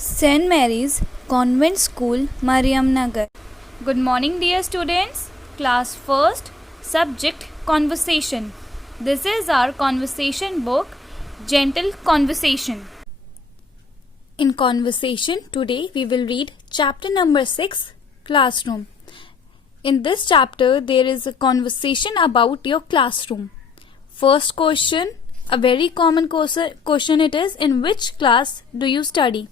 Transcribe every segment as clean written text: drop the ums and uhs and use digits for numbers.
St. Mary's Convent School, Mariam Nagar. Good morning, dear students. Class 1st, subject conversation. This is our conversation book, Gentle Conversation. In conversation, today we will read chapter number 6, Classroom. In this chapter, there is a conversation about your classroom. First question, a very common question it is, in which class do you study?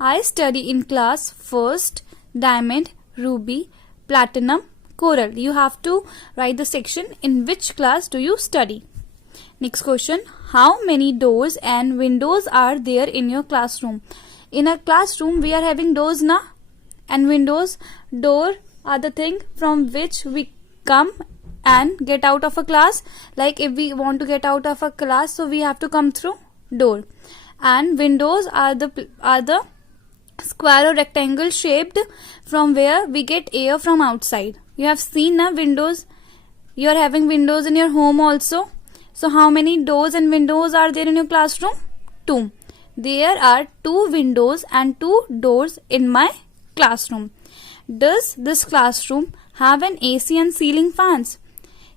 I study in class 1st, Diamond, Ruby, Platinum, Coral. You have to write the section in which class do you study. Next question, how many doors and windows are there in your classroom? In a classroom we are having doors na and windows. Door are the thing from which we come and get out of a class. Like if we want to get out of a class, so we have to come through door. And windows are the square or rectangle shaped from where we get air from outside. You have seen na windows. You are having windows in your home also. So how many doors and windows are there in your classroom? 2. There are 2 windows and 2 doors in my classroom. Does this classroom have an AC and ceiling fans?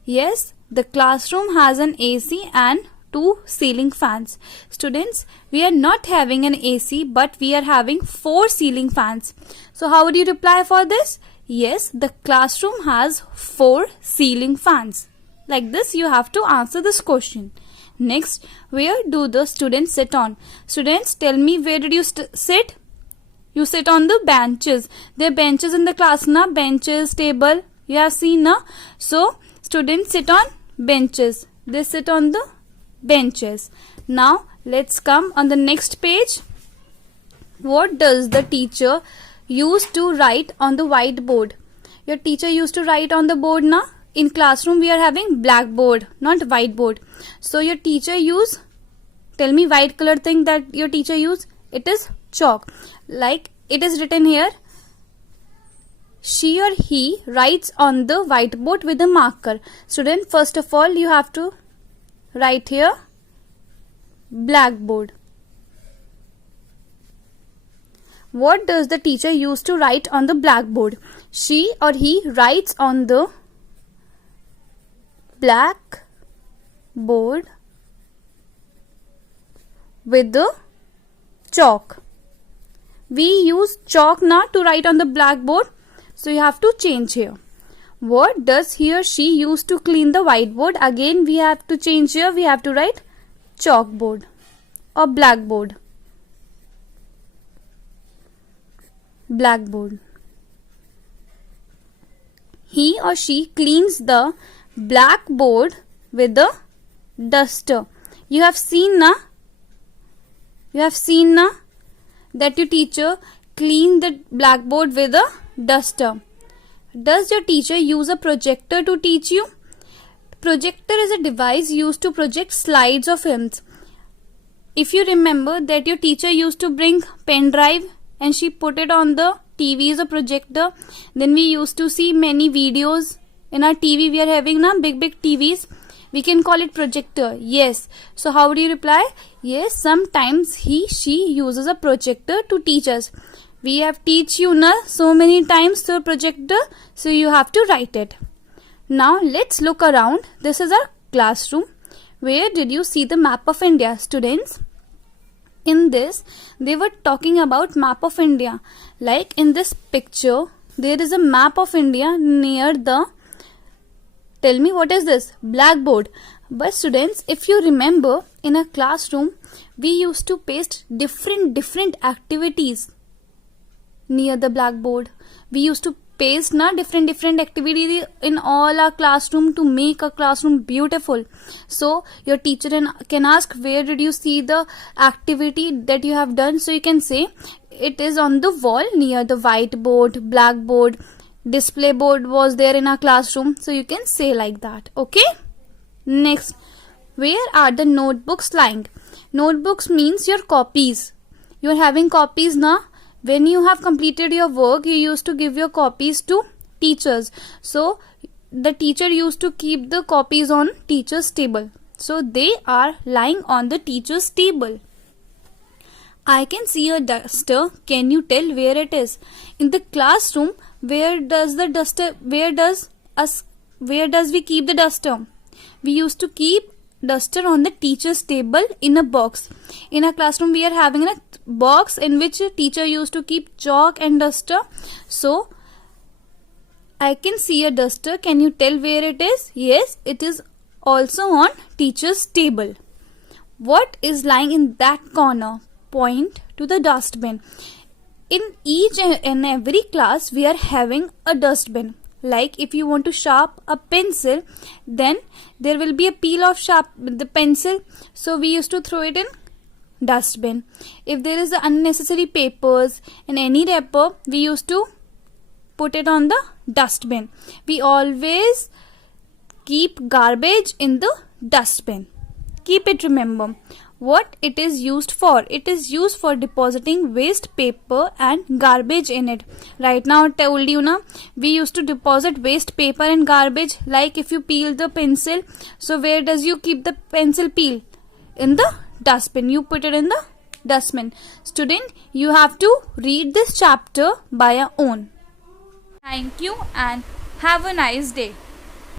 Yes, the classroom has an AC and 2 ceiling fans. Students, we are not having an AC, but we are having 4 ceiling fans. So how would you reply for this? Yes, the classroom has 4 ceiling fans. Like this, you have to answer this question. Next, where do the students sit on? Students, tell me, where did you sit? You sit on the benches. There are benches in the class, na? Benches, table. You have seen, na? So, students sit on benches. They sit on the benches. Now, let's come on the next page. What does the teacher use to write on the whiteboard? Your teacher used to write on the board, na? In classroom, we are having blackboard, not whiteboard. So, your teacher use, tell me white color thing that your teacher use. It is chalk. Like it is written here, she or he writes on the whiteboard with a marker. Student, first of all, you have to write here blackboard. What does the teacher use to write on the blackboard? She or he writes on the blackboard with the chalk. We use chalk now to write on the blackboard. So you have to change here. What does he or she use to clean the whiteboard? Again we have to change here. We have to write chalkboard or blackboard. Blackboard. He or she cleans the blackboard with the duster. You have seen na? You have seen na? That your teacher clean the blackboard with a duster. Does your teacher use a projector to teach you? Projector is a device used to project slides or films. If you remember that your teacher used to bring pen drive and she put it on the TV as a projector, then we used to see many videos. In our TV we are having na big TVs. We can call it projector. Yes. So how do you reply? Yes, sometimes she uses a projector to teach us. We have teach you na so many times through projector, so you have to write it. Now let's look around. This is our classroom. Where did you see the map of India, students? In this, they were talking about map of India. Like in this picture, there is a map of India near the, tell me what is this? Blackboard. But students, if you remember, in a classroom, we used to paste different activities near the blackboard. We used to paste na different activities in all our classroom to make a classroom beautiful. So your teacher can ask, where did you see the activity that you have done? So you can say it is on the wall near the whiteboard, blackboard, display board was there in our classroom. So you can say like that. Okay. Next, where are the notebooks lying? Notebooks means your copies. You are having copies na? When you have completed your work, you used to give your copies to teachers. So the teacher used to keep the copies on teacher's table. So they are lying on the teacher's table. I can see a duster. Can you tell where it is? In the classroom, where does we keep the duster? We used to keep duster on the teacher's table in a box. In a classroom, we are having a box in which a teacher used to keep chalk and duster. So I can see a duster. Can you tell where it is? Yes, it is also on teacher's table. What is lying in that corner? Point to the dustbin. In each and every class, we are having a dustbin. Like if you want to sharpen a pencil, then there will be a peel of the pencil. So we used to throw it in dustbin. If there is unnecessary papers and any wrapper, we used to put it on the dustbin. We always keep garbage in the dustbin. Keep it, remember. What it is used for? It is used for depositing waste paper and garbage in it. Right now I told you na, we used to deposit waste paper and garbage. Like if you peel the pencil, so where does you keep the pencil peel? In the dustbin. You put it in the dustbin. Student, you have to read this chapter by your own. Thank you and have a nice day.